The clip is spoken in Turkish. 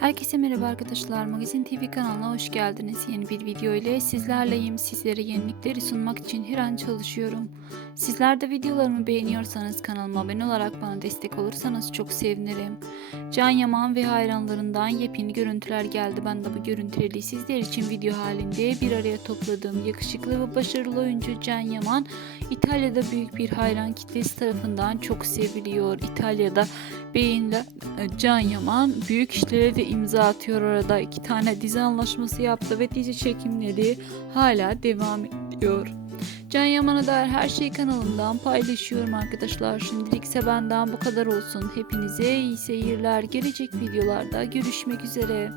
Herkese merhaba arkadaşlar. Magazin TV kanalına hoş geldiniz. Yeni bir video ile sizlerleyim. Sizlere yenilikleri sunmak için her an çalışıyorum. Sizler de videolarımı beğeniyorsanız kanalıma abone olarak bana destek olursanız çok sevinirim. Can Yaman ve hayranlarından yepyeni görüntüler geldi. Ben de bu görüntüleri sizler için video halinde bir araya topladım. Yakışıklı ve başarılı oyuncu Can Yaman İtalya'da büyük bir hayran kitlesi tarafından çok seviliyor. İtalya'da beğenilen e, Can Yaman büyük işlere de imza atıyor orada. iki tane dizi anlaşması yaptı ve dizi çekimleri hala devam ediyor. Can Yaman'a dair her şeyi kanalımdan paylaşıyorum arkadaşlar. Şimdilik ise benden bu kadar olsun. Hepinize iyi seyirler. Gelecek videolarda görüşmek üzere.